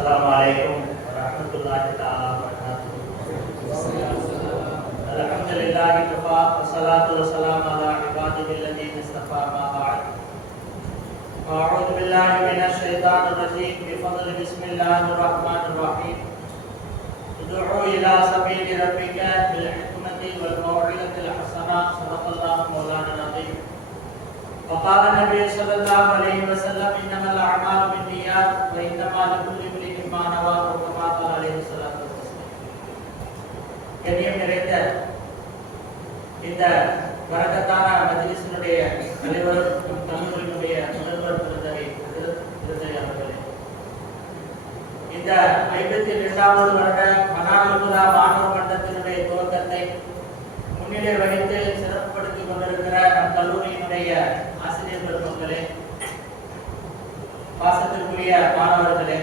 Assalamualaikum warahmatullahi wabarakatuh. Alhamdulillahi kafa wassalatu wassalamu ala ibadihi alladhina istafa ma ba'd. A'udzu billahi minasy syaithanir rajim. Bi fadli bismillahir rahmanir rahim. Ud'u ila sabili rabbika bil hikmati wal mau'izatil hasanah. Shadaqallahu maulana al-azim. Wa qala Nabi sallallahu alaihi wasallam innamal a'malu binniyat wa innamal likulli imrin ma nawa wa kama qala alaihi salatu wassalam. கண்ணியம் நிறைந்த இந்த வரக்கத்தான மஜ்லிஸினுடைய தலைவரும் தமிழினுடைய முதல்வர் பிறந்தவை அவர்களே, இந்த 52வது வருட மனாலுகுதா மாணவர் மன்றத்தினுடைய துவக்கத்தை முன்னிலை வகித்து சிறப்புப்படுத்திக் கொண்டிருக்கிற நம் கல்லூரியினுடைய ஆசிரியர் பெருமக்களே, பாசத்திற்குரிய மாணவர்களே,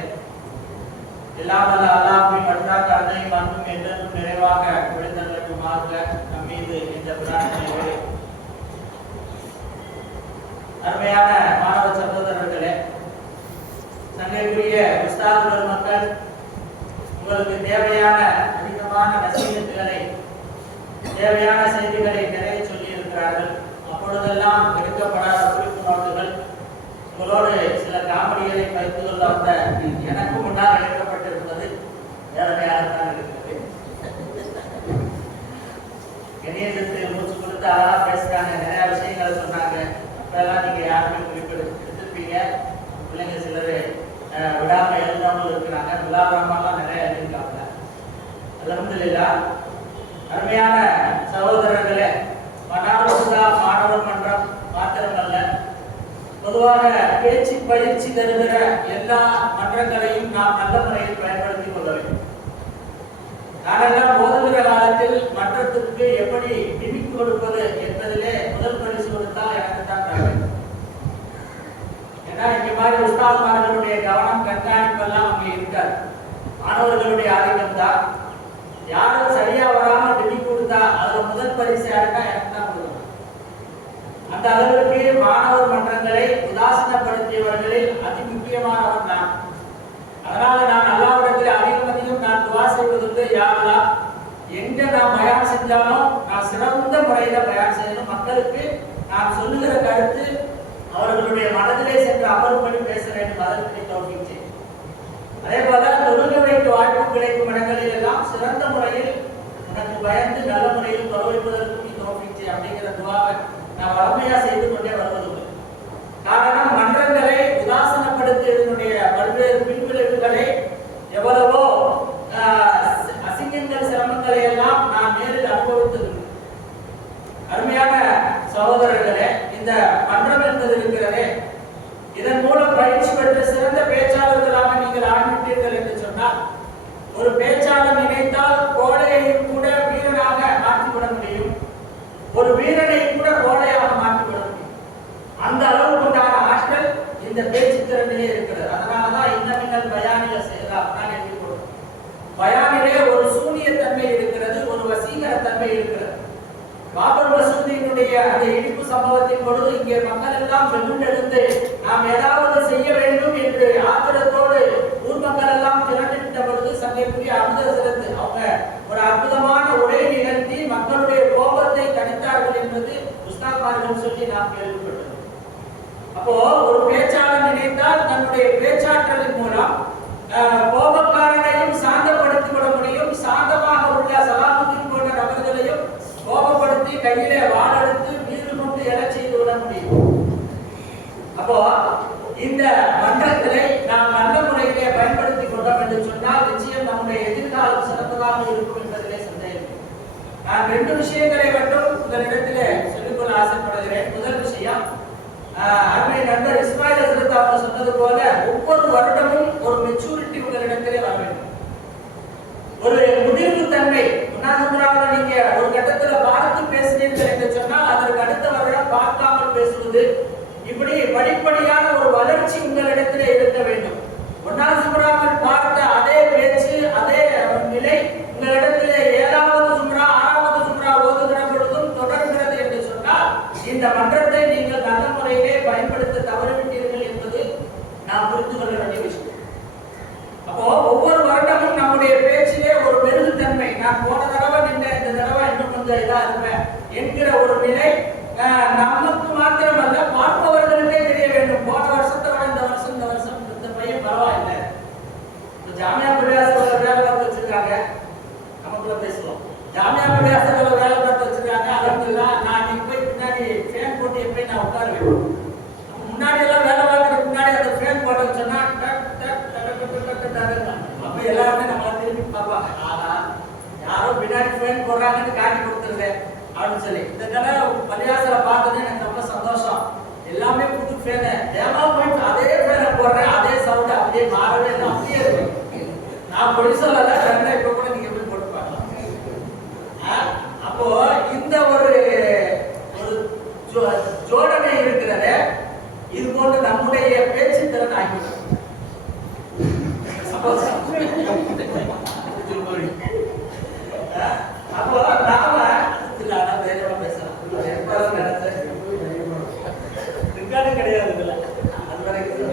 எல்லாம் வல்ல அல்லாஹ்வின் மற்றாக அன்னையும் அன்பும் என்றென்றும் நிறைவாக விழுந்தங்களுக்குமாக நம் மீது இந்த பிரார்த்தனையோடு அருமையான மாணவ சகோதரர்களே, சங்கைக்குரிய உஸ்தாது பெருமக்கள் உங்களுக்கு தேவையான அதிகமான நசீகத்துகளை, தேவையான செய்திகளை நிறைய சொல்லி இருக்கிறார்கள். அப்பொழுதெல்லாம் எடுக்கப்படாத குறிப்பு நோட்டுகள், உங்களோடு சில காமெடிகளை வைத்து கொள்ள வந்த எனக்கு முன்னால் எடுக்கப்பட்டிருந்தது வேதனையாகத்தான் இருக்கிறது. இணையத்தில் மூச்சு கொடுத்து அழகா பேசுறாங்க, நிறைய விஷயங்களை சொன்னாங்க. அப்பெல்லாம் நீங்க யாருமே குறிப்பு எடுத்திருப்பீங்க. பிள்ளைங்க சிலர் விடாம எழுதாமல் இருக்கிறாங்க, விழாபரமாலாம் நிறைய எழுதியிருக்காங்க. அல்ஹம்துலில்லாஹ். அருமையான சகோதரர்களே, மனாலுகுதா மாணவர் மன்றம் மாத்திரமல்ல, பொதுவாக பேச்சு பயிற்சி தருகிற எல்லா மன்றங்களையும் நாம் நல்ல முறையில் பயன்படுத்திக் கொள்ள வேண்டும். நானெல்லாம் ஓதுகிற காலத்தில் மன்றத்திற்கு எப்படி நிமிக்கு கொடுப்பது என்பதிலே முதல் பரிசு கொடுத்தால் எனக்கு தான் தர வேண்டும். ஏன்னா இந்த மாதிரி உஸ்தாத்மார்களுடைய கவனம் கண்காணிப்பெல்லாம் அங்கே இருக்காது. மாணவர்களுடைய ஆதிக்கம் தான். யாரும் சரியா வராம நிமிக்கு கொடுத்தா அதுல முதல் பரிசு யாருன்னா எனக்கு தான் கொடுக்கணும். அந்த அளவிற்கு மாணவர் மன்றங்களை உதாசீனப்படுத்தியவர்களில் அதி முக்கியமானவர் நான். அதனால நான் அல்லாஹ்விடத்தில் அதிகம் நான் துஆ செய்வதுண்டு, யா அல்லாஹ், எங்க நான் பயான் செஞ்சாலும் நான் சிறந்த முறையில பயான் செய்யணும். மக்களுக்கு நான் சொல்லுகிற கருத்து அவர்களுடைய மனதிலே சென்று அமர்வுபடி பேச வேண்டும். அதற்கு தௌஃபீக் செய். அதே போல தொழுகை வைக்க வாய்ப்பு கிடைக்கும் இடங்களில் எல்லாம் சிறந்த முறையில் உனக்கு பயந்து நல்ல முறையில் தொழுவைப்பதற்கு நீ தௌஃபீக் செய் அப்படிங்கிற துஆவை நான் வறுமையா செய்து கொண்டே வருவதில்லை. காரணம், மன்றங்களை உதாசனப்படுத்தியதனுடைய பல்வேறு பின்விளைவுகளை, எவ்வளவோ அசிங்கங்கள் சிரமங்களை எல்லாம் நான் நேரில் அனுபவித்தது. அருமையான சகோதரர்களே, இந்த மன்றம் என்பது இருக்கிறதே, இதன் மூலம் பயிற்சி பெற்ற சிறந்த பேச்சாளர்களாக நீங்கள் ஆரம்பித்தீர்கள் என்று சொன்னால், ஒரு பேச்சாளர் நினைத்தால் கோழையையும் கூட வீரனாக மாற்றிவிட முடியும், ஒரு வீரனை கூட கோழையாக மாற்றிவிட முடியும். அந்த அளவுக்கு உண்டான ஆற்றல் இந்த பேச்சு திறனிலே இருக்கிறது. அதனாலதான் இன்னமின்னல் பயானில செய்யலாம் நான் எழுதிக்கொள்ளும். பயானிலே ஒரு சூனியத்தன்மை இருக்கிறது, ஒரு வசீகரத்தன்மை இருக்கிறது. பாபர் மசூதியினுடைய அந்த இடிப்பு சம்பவத்தின் பொழுது இங்கே மக்கள் எல்லாம் வெகுண்டெழுந்து நாம் ஏதாவது செய்ய வேண்டும் என்று ஆத்திரத்தோடு ஊர் மக்கள் எல்லாம் திரண்டிட்ட பொழுது சங்கைக்குரிய அமுத சிறந்து அவங்க ஒரு அற்புதமான உரை நிகழ்த்தி மக்களுடைய கோபத்தை தணித்தார்கள் என்பது உஸ்தாத்மார்கள் சொல்லி நாம் கேள்விப்பட்டோம். அப்போ ஒரு பேச்சாளர் நினைத்தால் தன்னுடைய பேச்சாற்றலின் மூலம் கோபக்காரனையும் சாந்தப்படுத்தி விட முடியும். சாந்தமாக உள்ள சலாமுதீன் போன்ற நபர்களையும் கோபப்படுத்தி கையிலே வாழெடுத்து வீடு கொண்டு எழச் செய்து விட முடியும். அப்போ இந்த மன்றத்திலே நாம் நல்ல முறையிலே பயன்படுத்திக் கொண்டோம் என்று சொன்னால் நிச்சயம் நம்முடைய எதிர்காலம் சிறந்ததாக இருக்கும் என்பதிலே சந்தேகம். நான் 2 விஷயங்களை மட்டும் உங்களிடத்திலே சொல்லிக்கொள்ள ஆசைப்படுகிறேன். முதல் விஷயம், அருமை நண்பர் இஸ்மாயில் ஹஸ்ரத் அவர் சொன்னது போல ஒவ்வொரு வருடமும் ஒரு மெச்சூரிட்டி உங்களிடத்திலே வர வேண்டும். ஒரு முடிவு தன்மை. உண்ணாதுராவில் நீங்க ஒரு கட்டத்துல பார்த்து பேசினீர்கள் என்று சொன்னால் அதற்கு அடுத்த வருடம் பார்க்காமல் பேசுவது, இப்படி படிப்படியான ஒரு வளர்ச்சி உங்களிடத்திலே இருக்க வேண்டும். உண்ணாதுராவில் பார்த்த அதே பேச்சு, அதே நிலை உங்களிடத்திலே 7வது சும்ரா 6வது சும்ரா ஓதுகிற பொழுதும் தொடர்கிறது என்று சொன்னால் இந்த மன்றத்தை நீங்கள் நல்ல முறையிலே பயன்படுத்த தவறிவிட்டீர்கள் என்பது நாம் புரிந்து கொள்ள வேண்டிய விஷயம். அப்போ ஒவ்வொரு வருடமும் நம்முடைய பேச்சிலே ஒரு மெருகுத்தன்மை, நான் போன தடவை நின்ற இந்த தடவை இன்னும் கொஞ்சம் இதா இருப்பேன் என்கிற ஒரு நிலை நமக்கு மாத்திரமல்ல பார்ப்பவர்களுக்கே தெரிய வேண்டும். போன வருஷத்தை விட இந்த வருஷம் இந்த பையன் பரவாயில்லை. ஜாமியா பிரயாசத்துல வேலை பார்த்து வச்சிருக்காங்க, நமக்குள்ள பேசுவோம். ஜாமியா பிரயாசத்துல வேலை பார்த்து வச்சிருக்காங்க. அல்ஹம்துலில்லாஹ். நான் இன்னைக்கு போய் பின்னாடி ஃபேன் போட்டு போய் நான் உட்காருவேன். முன்னாடி எல்லாம் வேலை பார்க்கறதுக்கு முன்னாடி அந்த ஃபேன் போட்டு சொன்னா அப்ப எல்லாருமே நம்மள திரும்பி பார்ப்பாங்க. ஆனா யாரோ பின்னாடி ஃபேன் போடுறாங்கன்னு காட்டி கொடுத்துருது அப்படின்னு சொல்லி இந்த தடவை பள்ளியாசல பார்த்தது எனக்கு ரொம்ப சந்தோஷம். எல்லாமே புது ஃபேனு, ஏமா போயிட்டு அதே ஃபேனை போடுறேன், அதே சவுண்ட் அப்படியே மாறவே இல்லை, அப்படியே இருக்கு. நான் பொடி சொல்லல, ரெண்டா இப்ப கூட நீங்க எப்படி போட்டுப்பாங்க. அப்போ இந்த ஒரு ஜோடனை இருக்கிறது. இது போன்று நம்முடைய பேச்சு திறன் ஆகிவிடும். அப்போ நாம தைரியமா பேசலாம், கிடையாது இதுல. அது வரைக்கும்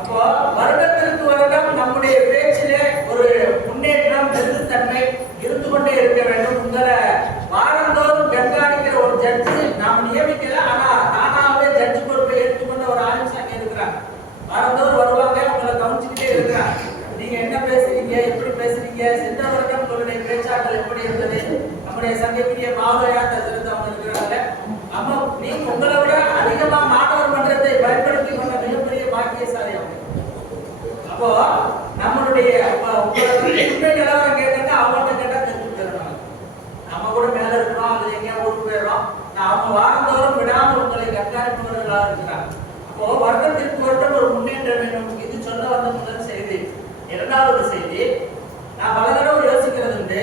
அப்போ வருடத்திற்கு வருடம் நம்முடைய பேச்சிலே ஒரு முன்னேற்றம், பெருத்தன்மை இருந்து கொண்டே இருக்க வேண்டும். உங்களை வாரந்தோறும் கண்காணிக்கிற ஒரு ஜட்ஜு நாம் நியமிக்கல, ஆனா தானாவே ஜட்ஜு பொறுப்பை ஏற்றுக்கொண்ட ஒரு ஆளும் அங்கே இருக்கிறாங்க. வாரந்தோறும் வருவாங்க, உங்களை கவனிச்சுக்கிட்டே இருக்கிறாங்க. நீங்க என்ன பேசுறீங்க, எப்படி பேசுறீங்க, சென்ற வருடம் உங்களுடைய பேச்சாற்றல் எப்படி இருந்தது. நம்முடைய சங்கத்திய மாதோயா தசரத் அவங்க இருக்கிறாங்க. அம்மா நீங்க உங்களை விட அதிகமா மாணவர் மன்றத்தை பயன்படுத்தி கொண்ட மிகப்பெரிய பாக்கியசாலி அவங்க. அப்போ நம்மளுடைய உண்மை நிலவரம் கேட்டாங்க, அவங்கள்ட்ட கேட்டா தெரிஞ்சு தருவாங்க. நம்ம கூட மேல இருக்கிறோம், அது எங்கேயா ஊருக்கு போயிடுறோம். அவங்க வாரந்தோறும் விடாமல் உங்களை கண்காணிப்பவர்களாக இருக்கிறாங்க. அப்போ வருடத்திற்கு வருடம் ஒரு முன்னேற்றம் வேணும். இது சொல்ல வந்த முதல் செய்தி. இரண்டாவது செய்தி, நான் பல தடவை யோசிக்கிறது உண்டு.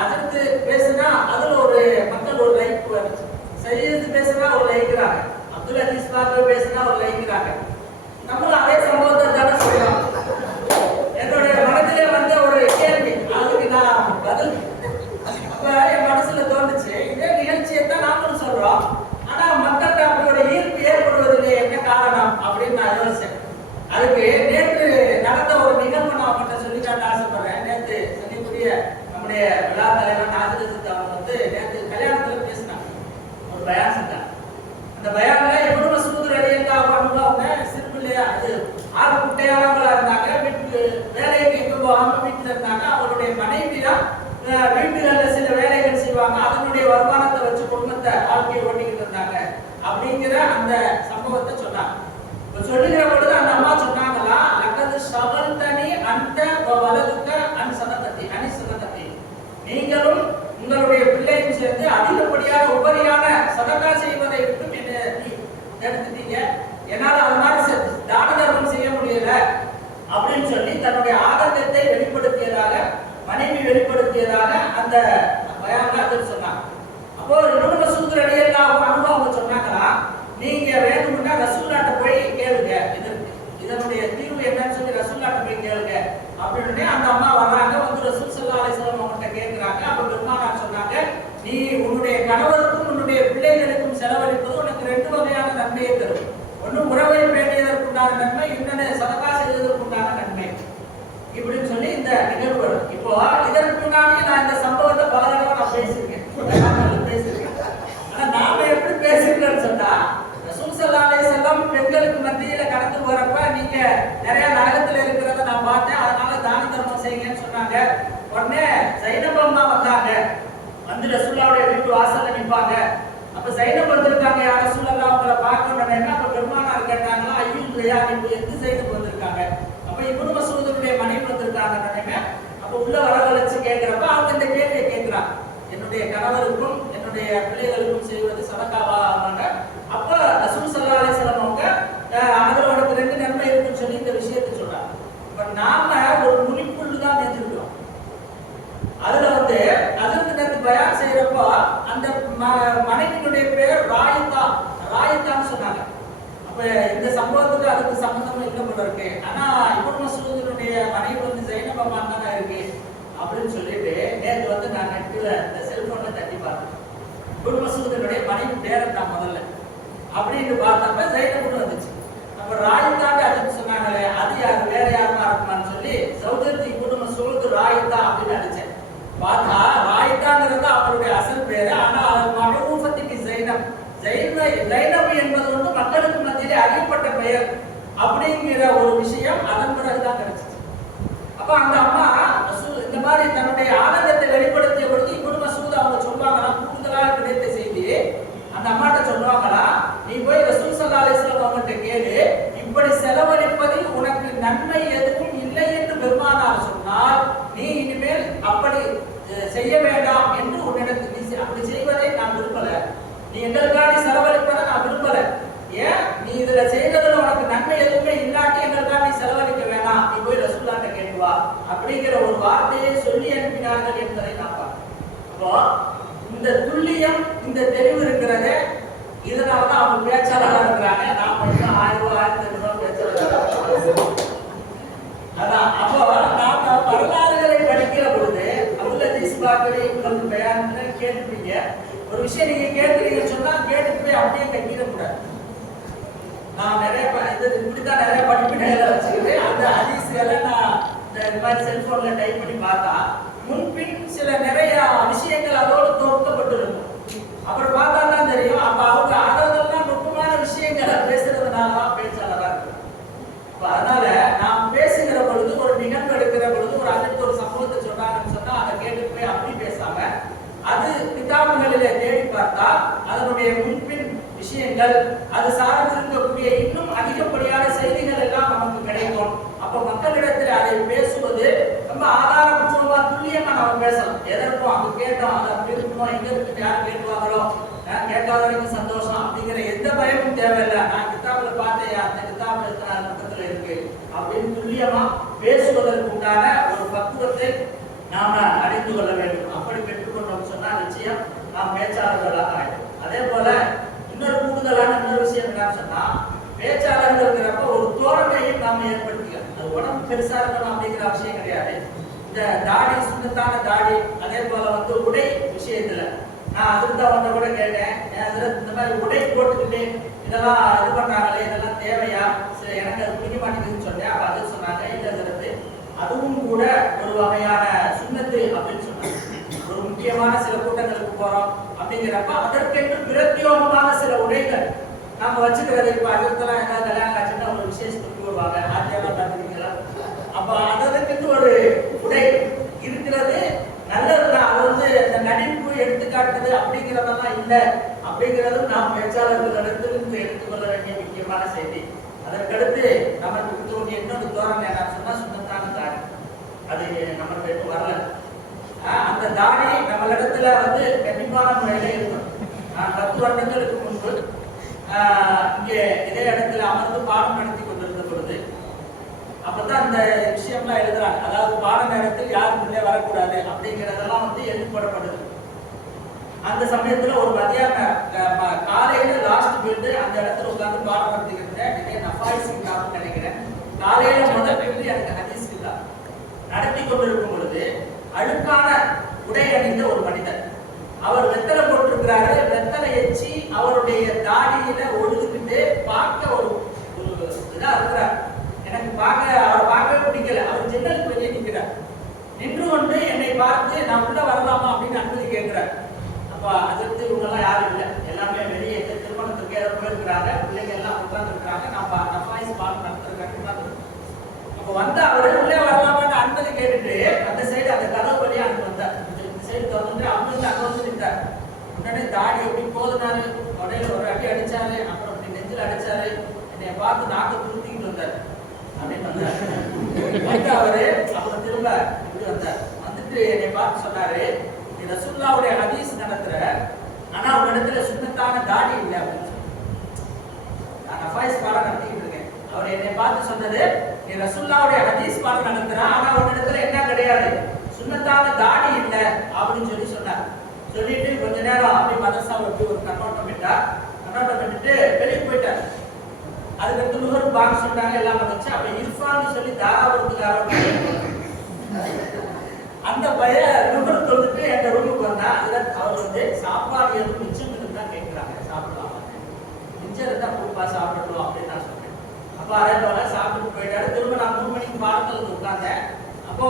அதற்கு பேசுனா அதுல ஒரு மக்கள் ஒரு லைக் வருது. சையது பேசுனா ஒரு லைக்கிறாங்க, அப்துல் அஜீஸ் பாக்கர் பேசுனா ஒரு லைக்கிறாங்க. நம்மளும் அதே சம்பவத்தை தானே சொல்றோம். என்னுடைய மனதிலே வந்த ஒரு கேள்வி, அதுக்கு நான் பதில் அப்ப என் மனசுல தோணுச்சு, இதே நிகழ்ச்சியை தான் நாமளும் சொல்றோம், ஆனா மக்கள்கிட்ட அவங்களோட ஈர்ப்பு ஏற்படுவதில்லை, என்ன காரணம் அப்படின்னு நான் யோசிச்சேன். அதுக்கு நேற்று நடந்த ஒரு நிகழ்வு நான் அவங்கள்ட்ட சொல்லி காட்ட ஆசைப்படுறேன். நேற்று சனிக்குரிய நம்முடைய விழா தலைவர் நாசிரத் அவங்க நேற்று கல்யாணத்துல பேசினாங்க, ஒரு பயான் செஞ்சாங்க. அந்த பயான்ல இப்னு மஸ்ஊத் ரலியல்லாஹு அன்ஹு அவங்க சிறுபிள்ளையா, அது ஆறு குட்டையானவங்களா இருந்தாங்க. வீட்டுக்கு வேலைக்கு எங்க போகாம வீட்டுல இருந்தாங்க. அவருடைய மனைவி தான் வீட்டுகள்ல சில வேலைகள் செய்வாங்க, அதனுடைய வருமானத்தை வச்சு குடும்பத்தை வாழ்க்கையை ஓட்டிக்கிட்டு இருந்தாங்க அப்படிங்கிற அந்த சம்பவத்தை சொன்னாங்க. சொல்லுகிற பொழுது அந்த அம்மா சொன்னாங்களா, லக்கது ஷகல்தனி அந்த வலதுக்க அன் சதகத்தி அனி சதகத்தி, நீங்களும் உங்களுடைய பிள்ளையும் சேர்ந்து அதிகப்படியான உபரியான சதகா செய்வதை விட்டு எடுத்துட்டீங்க, என்னால் அது மாதிரி தான தர்மம் செய்ய முடியல அப்படின்னு சொல்லி தன்னுடைய ஆதங்கத்தை வெளிப்படுத்தியதாக, மனைவி வெளிப்படுத்தியதாக அந்த பயான்ல அது சொன்னாங்க. அப்போ இப்னு மஸ்ஊத் ரலியல்லாஹு அன்ஹு அவங்க சொன்னாங்களா, நீங்க வேணும்னா ரசூலுல்லாஹ்ட்ட போய் கேளுங்க, இதனுடைய தீர்வு என்னன்னு சொல்லி ரசூலுல்லாஹ்ட்ட போய் கேளுங்க அப்படின்னு அந்த அம்மா வர்றாங்க. வந்து ரசூல் ஸல்லல்லாஹு அலைஹி வஸல்லம் அவங்கள்ட்ட கேட்கிறாங்க. அப்ப பெருமானார் சொன்னாங்க, நீ உன்னுடைய கணவருக்கும் உன்னுடைய பிள்ளைகளுக்கும் செலவழிப்பது உனக்கு ரெண்டு வகையான நன்மையை தரும். ஒன்று உறவை பேணியதற்குண்டான நன்மை, இன்னொன்று சதகா செய்வதற்குண்டான நன்மை இப்படின்னு சொல்லி இந்த நிகழ்வு வரும். இப்போ இதற்கு முன்னாடி நான் இந்த சம்பவத்தை பல தடவை நான் பேசியிருக்கேன். ஆனா நாம எப்படி பேசுறேன்னு சொன்னா, ரசூல் ஸல்லல்லாஹு அலைஹி வஸல்லம் பெண்களுக்கு மத்தியில கடந்து போறப்ப நீங்க நிறைய நரகத்துல இருக்கிறத நான் பார்த்தேன், அதனால தான தர்மம் செய்யுங்கன்னு சொன்னாங்க. உடனே ஜைனப் அம்மா வந்தாங்க, வந்து ரசூலுல்லாஹ்வுடைய வீட்டு வாசல்ல நிப்பாங்க. அப்ப ஜைனப் வந்திருக்காங்க, யா ரசூலல்லாஹ் உங்களை பார்க்கணும்னா அப்ப பெருமானார் கேட்டாங்களா, ஐயோ இல்லையா நீங்க எந்த ஜைனப் வந்திருக்காங்க, அப்ப இப்னு மஸ்ஊதுடைய மனைவி வந்திருக்காங்க. அப்ப உள்ள வரவழைச்சு கேட்கிறப்ப அவங்க இந்த கேள்வியை கேட்கிறாங்க, என்னுடைய கணவருக்கும் என்னுடைய பிள்ளைகளுக்கும் செய்வது சதகாவா ஆமாங்க. அப்ப ரசூல் ஸல்லல்லாஹு அலைஹி வஸல்லம் அவங்க அதுல உனக்கு ரெண்டு நன்மை இருக்குன்னு சொல்லி இந்த விஷயத்தை சொல்றாங்க. இப்ப நாம ஒரு முனிப்புள்ளு தான் தெரிஞ்சிருக்கோம். அதுல அதற்கு நேற்று பயான் செய்யறப்போ அந்த மனைவியினுடைய பேர் ராயித்தான்னு சொன்னாங்க. அப்ப இந்த சம்பவத்துக்கு அதுக்கு சம்பந்தம் இல்லை போல இருக்கு. ஆனா இப்னு மஸ்ஊதுடைய மனைவி ஜைனப் அம்மா தானே இருக்கு அப்படின்னு சொல்லிட்டு நேற்று நான் நெட்ல இந்த செல்போன்ல தட்டி பார்த்தேன். இப்னு மஸ்ஊதுடைய மனைவி பேரை தான் முதல்ல அப்படின்னு பார்த்தப்ப ஜைனப்னு வந்துச்சு. அப்ப அப்ப ராயித்தாண்ட அதுன்னு சொன்னாங்களே, அது யாரு வேற யாருமா இருக்குமான்னு சொல்லி சௌஜத்தி குடும்ப சூழ்ந்து ராயித்தா அப்படின்னு அடிச்சேன். பார்த்தா ராயித்தாங்கிறது அவருடைய அசல் பேரு. ஆனா மகரூபத்துக்கு ஜைனப், லைனப் என்பது வந்து மக்களுக்கு மத்தியிலே அறியப்பட்ட பெயர் அப்படிங்கிற ஒரு விஷயம் அதன் பிறகுதான் கிடைச்சிச்சு. அப்ப அந்த அம்மா இந்த மாதிரி தன்னுடைய ஆனந்தத்தை வெளிப்படுத்திய பொழுது இப்னு மஸ்ஊத் அவங்க சொல்லுவாங்களா, கூடுதலாக கிடைத்த செய்தி அந்த அம்மாட்ட சொல்லுவாங்களா, நீ போய் ரசூல் ஸல்லல்லாஹு அலைஹி வஸல்லம் அவங்கள்ட்ட கேளு, இப்படி செலவழிப்பதில் உனக்கு நன்மை எதுவும் இல்லை என்று பெருமானார் சொன்னால் நீ இனிமேல் அப்படி செய்ய வேண்டாம் என்று உன்னிடத்தில் நீ அப்படி செய்வதை நான் விரும்பல, நீ எங்களுக்காக செலவழிப்பதை நான் விரும்பல, ஏன் நீ இதுல செய்யறதுல உனக்கு நன்மை எதுவுமே இல்லாட்டி எங்களுக்காக நீ செலவழிக்க வேணாம், நீ போய் ரசூலுல்லாஹ்ட்ட கேட்டு வா அப்படிங்கிற ஒரு வார்த்தையை சொல்லி அனுப்பினார்கள் என்பதை நான் பார்க்கிறேன். அப்போ இந்த துல்லியம், இந்த தெளிவு இருக்கிறது. இதனாலதான் அவங்க பேச்சாளராக இருக்கிறாங்க. நான் மட்டும் 1000 ரூபாய் 1500 ரூபாய் பேச்சாளர். அதான் அப்போ நாம வரலாறுகளை படிக்கிற பொழுது அப்துல் அஜீஸ் பாக்கரி உங்களுக்கு பயான்ல கேட்டுப்பீங்க. ஒரு விஷயம் நீங்க கேட்கிறீங்கன்னு சொன்னா கேட்டுட்டு போய் அப்படியே கட்டிடக்கூடாது. நான் நிறைய இப்படித்தான் நிறைய படிப்பினைகளை வச்சுக்கிட்டு அந்த ஹதீஸ்களை நான் இந்த மாதிரி செல்போன்ல டைப் பண்ணி பார்த்தா முன்பின் சில நிறைய விஷயங்கள் அதோடு தொடுக்கப்பட்டிருக்கும். அப்புறம் பார்த்தா தான் தெரியும். அப்ப அவங்க அதெல்லாம் நுட்பமான விஷயங்களை பேசுறதுனாலதான் பேச்சாளராக இருக்கு. அதனால நாம் பேசுகிற பொழுது, ஒரு நிகழ்வு எடுக்கிற பொழுது, ஒரு அடுத்த ஒரு சம்பவத்தை சொன்னாங்கன்னு சொன்னா அதை கேட்டு போய் அப்படி பேசாம அது கிதாபுகளிலே தேடி பார்த்தா அதனுடைய முன்பின் விஷயங்கள், அது சார்ந்து இருக்கக்கூடிய இன்னும் அதிகப்படியான செய்திகள் எல்லாம் நமக்கு கிடைக்கும். அப்ப மக்களிடத்தில் அதை பேசுவது ரொம்ப ஆதாரபூர்வமா துல்லியமா நம்ம பேசலாம். எதற்கும் அங்க கேட்டோம், அதை அப்படி இருக்கணும், எங்க இருக்கு யாரும் கேட்டுவாங்களோ, கேட்காத வரைக்கும் சந்தோஷம் அப்படிங்கிற எந்த பயமும் தேவையில்லை. நான் கிதாபுல பார்த்தேன், அந்த கிதாபுல இருக்கிற பக்கத்துல இருக்கு அப்படின்னு துல்லியமா பேசுவதற்கு உண்டான ஒரு பக்குவத்தை நாம அறிந்து கொள்ள வேண்டும். அப்படி பெற்றுக்கொண்டோம் சொன்னா நிச்சயம் நாம் பேச்சாளர்களாக ஆயிடும். அதே போல இன்னொரு கூடுதலான இன்னொரு விஷயம் என்னன்னு சொன்னா, பேச்சாளர்கள்ங்கிறப்ப ஒரு தோரணையும் நாம ஏற்படுத்திக்கலாம். அது உடம்பு பெருசா இருக்கணும் அப்படிங்கிற அவசியம் கிடையாது. இந்த தாடி, சுண்ணத்தான தாடி, அதே போல வந்து உடை விஷயத்துல நான் அதிர்ந்தவங்க கூட கேட்டேன், இந்த மாதிரி உடை போட்டுக்கிட்டு இதெல்லாம் இது பண்றாங்களே, இதெல்லாம் தேவையா, எனக்கு அது பிடிக்க மாட்டேங்குதுன்னு சொன்னேன். அப்ப அது சொன்னாங்க, இல்ல அதுவும் கூட ஒரு வகையான சுண்ணத்து அப்படின்னு சொன்னாங்க. ஒரு முக்கியமான சில கூட்டங்களுக்கு போறோம் அப்படிங்கிறப்ப அதற்கென்று பிரத்யோகமான சில உடைகள் நாம வச்சுக்கிறது. இப்ப அதற்கெல்லாம் ஏதாவது கல்யாணம் காட்சின்னா ஒரு விசேஷத்துக்கு போடுவாங்க, ஆத்தியெல்லாம் பார்த்துருக்கீங்களா? அப்ப அதற்கென்று ஒரு உடை இருக்கிறது நல்லதுதான். அது வந்து இந்த நடிப்பு எடுத்துக்காட்டுறது அப்படிங்கிறதெல்லாம் இல்லை அப்படிங்கிறது நாம் பேச்சாளர்களிடத்திலிருந்து எடுத்துக்கொள்ள வேண்டிய முக்கியமான செய்தி. அதற்கடுத்து நமக்கு தோன்றிய இன்னொரு தோரணை என்ன சொன்னா, சுண்ணத்தான தாடி. அது நம்மளுக்கு எப்போ வரல. அந்த தாடி நம்மளிடத்துல வந்து கண்டிப்பான முறையில இருக்கும். நான் 10 வருடங்களுக்கு முன்பு இங்கே இதே இடத்துல அமர்ந்து பாடம் நடத்தி கொண்டிருந்த பொழுது அப்பதான் அந்த விஷயம்லாம் எழுதுறாங்க. அதாவது பாட நேரத்தில் யாரும் உள்ளே வரக்கூடாது அப்படிங்கிறதெல்லாம் வந்து எழுதப்படப்படுது. அந்த சமயத்துல ஒரு மதியான காலையில லாஸ்ட் பீரியட் அந்த இடத்துல உட்கார்ந்து பாடம் நடத்திக்கிட்டு இதே நஃபாயிஸ் கிதாப்னு நினைக்கிறேன். காலையில முதல் பீரியட் எனக்கு ஹதீஸ் கிதாப் நடத்தி கொண்டிருக்கும் பொழுது அழுக்கான உடை அணிந்த ஒரு மனிதர், அவர் வெத்தலை போட்டிருக்கிறாரு. வெத்தலை எச்சி அவருடைய தாடியில ஒழுதுகிட்டு பார்க்க ஒரு இதா இருக்கிறார். எனக்கு அவரை பார்க்கவே பிடிக்கல. அவர் ஜன்னலுக்கு வெளியே நிற்கிறார். நின்று கொண்டு என்னை பார்த்து நான் உள்ள வரலாமா அப்படின்னு அனுமதி கேட்கிறார். அப்ப அதற்கு இவங்கெல்லாம் யாரும் இல்லை, எல்லாமே வெளியே திருமணத்துக்கு ஏதோ போயிருக்கிறாங்க, பிள்ளைங்க எல்லாம் உட்கார்ந்து இருக்கிறாங்க. நான் நஃபாயிஸ் பாடம் நடத்துறேன் உட்கார்ந்து. அப்ப வந்து அவரு உள்ளே வரலாமான்னு அனுமதி கேட்டுட்டு அந்த சைடு அந்த கதவு வழியா அனுப்பி வந்தார். இந்த சைடு திறந்துட்டு அங்க வந்து நின்றார். உடனே தாடி அப்படி போதுனாரு, உடையில ஒரு அடி அடிச்சாரு, அப்புறம் அப்படி நெஞ்சில் அடிச்சாரு. என்னை பார்த்து நாக்க துருத்திக்கிட்டு வந்தார் அப்படின்னு வந்தார். வந்து அவரு அப்புறம் திரும்ப இப்படி வந்தார். வந்துட்டு என்னை பார்த்து சொன்னாரு, நீ ரசூலுல்லாஹ்வுடைய ஹதீஸ் நடத்துற, ஆனா உங்க இடத்துல சுண்ணத்தான தாடி இல்லை அப்படின்னு சொல்லி. நான் நஃபாயிஸ் பாடம் நடத்திக்கிட்டு இருக்கேன். அவர் என்னை பார்த்து சொன்னது, நீ ரசூலுல்லாஹ்வுடைய ஹதீஸ் பாடம் நடத்துற, ஆனா உங்க இடத்துல என்ன கிடையாது, சுண்ணத்தான தாடி இல்லை அப்படின்னு சொல்லி சொன்னார். சொல்லிட்டு கொஞ்ச நேரம் அப்படி மதரசாவை எப்படி ஒரு கண்ணோட்டம் விட்டார். கண்ணோட்டம் விட்டுட்டு வெளியே போயிட்டார். அதுக்கடுத்து நுகர் பாங்க சொன்னாங்க, எல்லாம் வந்துச்சு. அப்ப இர்ஃபான்னு சொல்லி தாராபுரத்துக்கார அந்த பைய நுகர் தொழுதுட்டு எங்க ரூமுக்கு வந்தா, அதுல அவர் வந்து சாப்பாடு எதுவும் மிச்சம் தான் கேட்கிறாங்க, சாப்பிடலாம் மிச்சம் இருந்தா கொடுப்பா சாப்பிடணும் அப்படின்னு நான் சொன்னேன். அப்போ அரைவாங்க சாப்பிட்டு போயிட்டாரு. திரும்ப நான் 3 மணிக்கு பாடத்துல வந்து உட்கார்ந்தேன். அப்போ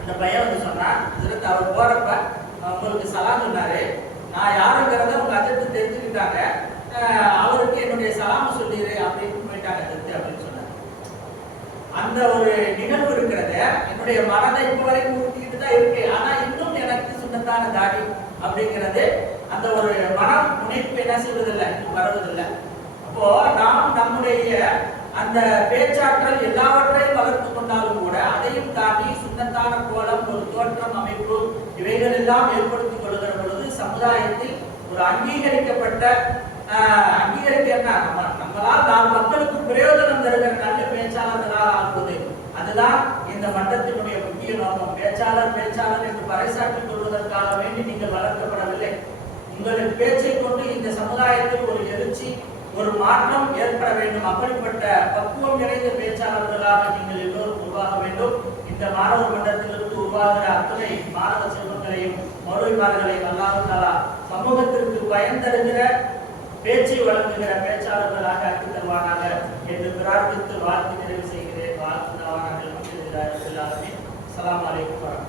அந்த பையன் வந்து சொன்னான், இதுல அவர் போறப்ப உங்களுக்கு சலாம் சொன்னாரு, நான் யாருங்கிறத உங்க அஜத்து தெரிஞ்சுக்கிட்டாங்க, அவருக்கு என்னுடைய சலாம சொல்லிடு அப்படின்னு போயிட்டாங்க அஜத்து அப்படின்னு சொன்னாங்க. அந்த ஒரு நிகழ்வு இருக்கிறத என்னுடைய மனதை இப்ப வரைக்கும் ஊட்டிக்கிட்டு தான் இருக்கு. ஆனா இன்னும் எனக்கு சுண்ணத்தான தாடி அப்படிங்கிறது அந்த ஒரு மனம் முனைப்பு என்ன செய்வதில்லை, வருவதில்லை. அப்போ நாம் நம்முடைய அந்த பேச்சாற்றல் எல்லாவற்றையும் வளர்த்து கொண்டாலும் கூட அதையும் தாண்டி சுண்ணத்தான கோலம், ஒரு தோற்றம், அமைப்பு இவைகள் எல்லாம் ஏற்படுத்திக் கொள்கிற பொழுது சமுதாயத்தில் ஒரு அங்கீகரிக்கப்பட்ட நம்மளால் 4 மக்களுக்கு பிரயோஜனம் தருகிற நல்ல பேச்சாளர்களாக ஆகுவது, அதுதான் இந்த மன்றத்தினுடைய முக்கிய நோக்கம். பேச்சாளர் என்று பறைசாற்றிக் கொள்வதற்காக வேண்டி நீங்கள் வளர்க்கப்படவில்லை. உங்களின் பேச்சை கொண்டு இந்த சமுதாயத்தில் ஒரு எழுச்சி, ஒரு மாற்றம் ஏற்பட வேண்டும். அப்படிப்பட்ட பக்குவம் நிறைந்த பேச்சாளர்களாக நீங்கள் எல்லோரும் உருவாக வேண்டும். இந்த மாணவர் மன்றத்திலிருந்து உருவாகிற அத்தனை மாணவ செல்வங்களையும் மௌலவிமார்களையும் அல்லாஹ் தஆலா சமூகத்திற்கு பயன் தருகிற பேச்சை வழங்குகிற பேச்சாளர்களாக ஆக்கி தருவானாக என்று பிரார்த்தித்து வாழ்த்து நிறைவு செய்கிறேன். வாழ்த்து தருவானாக. அஸ்ஸலாமு அலைக்கும்.